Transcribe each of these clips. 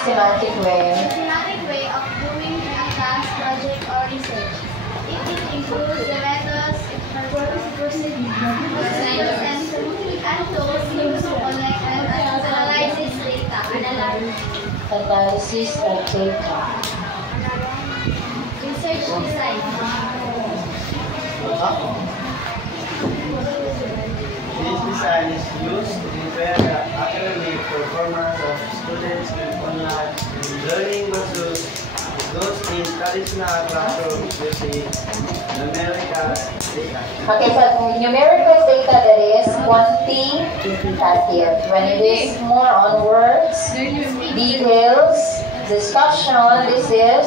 systematic way? Systematic way of doing a task, project, or research. It includes the methods, procedures, and tools used to collect and analyze data. Analysis of data. Research design. This design is used to compare the academic performance of students in online learning versus those in traditional classrooms using numerical data. Okay, so numerical data, that is quantitative. When it is more on words, details, discussion, this is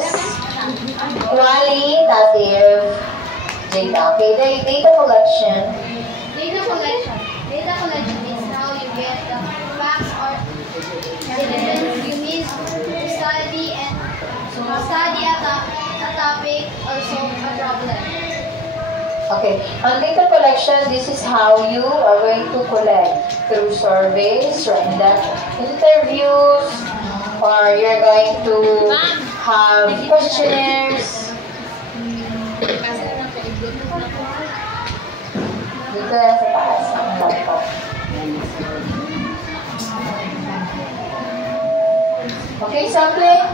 qualitative data. Okay, the data collection. Data collection is how you get the facts or evidence you need to study a topic or solve a problem. Okay, on data collection, this is how you are going to collect through surveys or interviews, or you're going to have questionnaires. Dito yan sa taas ang laptop. Okay, sampling.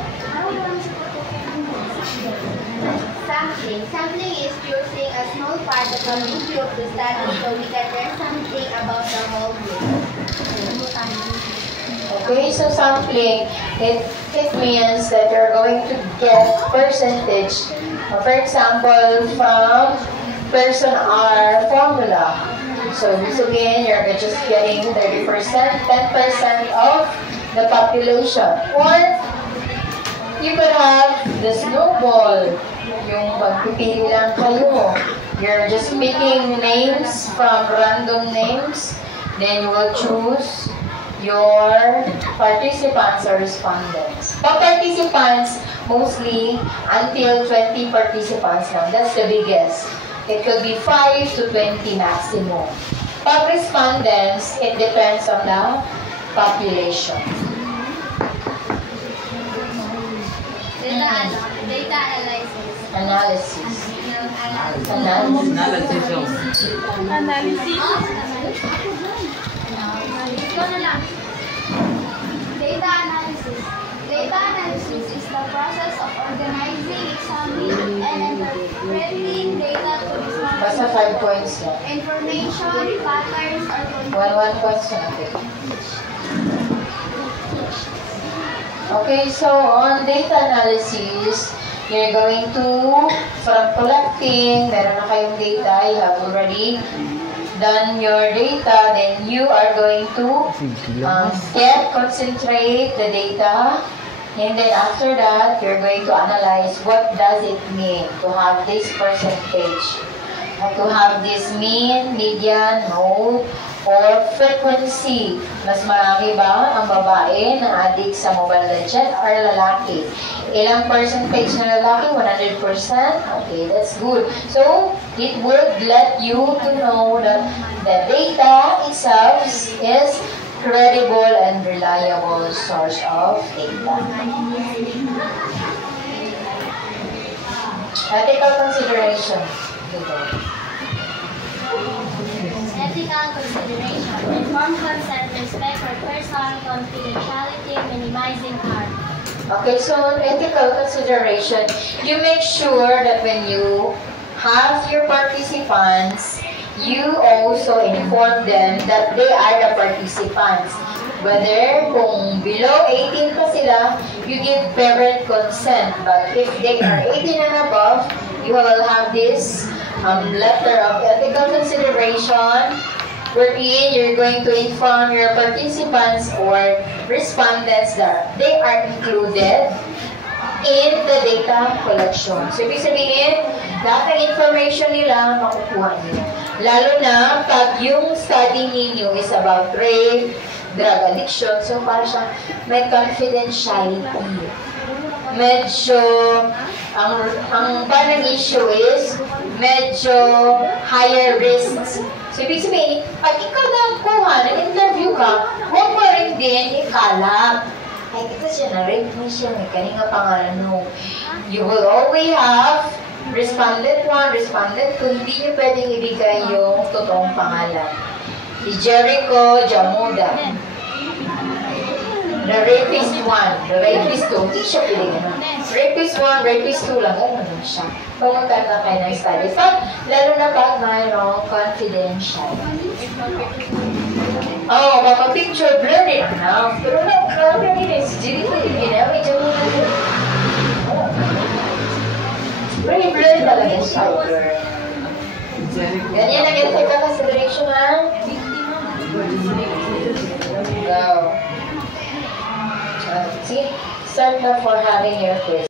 Sampling is choosing a small part of the issue of the study so we can learn something about the whole group. Okay, so sampling, it means that you're going to get percentage. For example, from person R formula. So this again, you're just getting 30%, 10% of the population. Or you could have the snowball. Yung pagpipili lang kayo. You're just picking names from random names. Then you will choose your participants or respondents. Pag participants, mostly until 20 participants lang. That's the biggest. It could be 5 to 20 maximum. Pag respondents, it depends on the population. Data analysis. Analysis. Data analysis is the process of organizing, examining, and interpreting data to Basta 5 points lang. information, patterns, or One points lang. Okay, so on data analysis, you're going to, from collecting, meron na kayong data, you have already done your data, then you are going to concentrate the data, and then after that, you're going to analyze what does it mean to have this percentage, to have this mean, median, mode, or frequency. Mas marami ba ang babae na addict sa Mobile Legends or lalaki? Ilang percentage na lalaki? 100%? Okay, that's good. So, it would let you to know that the data itself is credible and reliable source of data. Ethical consideration. ethical consideration, informed consent, respect for personal confidentiality, minimizing harm. Okay, so on ethical consideration, you make sure that when you have your participants, you also inform them that they are the participants. Whether kung below 18 pa sila, you give parent consent. But if they are 18 and above, you will have this letter of ethical consideration wherein you're going to inform your participants or respondents that they are included in the data collection. So, ibig sabihin, lahat ng information nila makukuha nyo. Lalo na pag yung study ninyo is about rape, drug addiction, so para siyang may confidentiality. Medyo, ang parang issue is, medyo higher risks. So, ibig sabihin, pag ikaw na kuha, nag-interview ka, huwag mo rin din ikalat. Ay, ito siya, na-rape mo siya. May kaninga pangalan mo. You will always have respondent 1, respondent 2. Hindi niyo pwedeng ibigay yung totoong pangalan. Si Jericho Jamuda. The rapist 1, the rapist 2. Hindi siya pwedeng ano. Rapist 1, rapist 2 lang. Ano naman siya. Pumunta na kayo ng study. Lalo na pag mayroong confidential. Oh, mapapicture, blur it na. Pero na rin eh. Si Jericho, hindi na. May Jamuda na. Very blur talaga siya. Ganyan ang yung take consideration, ha? Go. See, start na for having your quiz.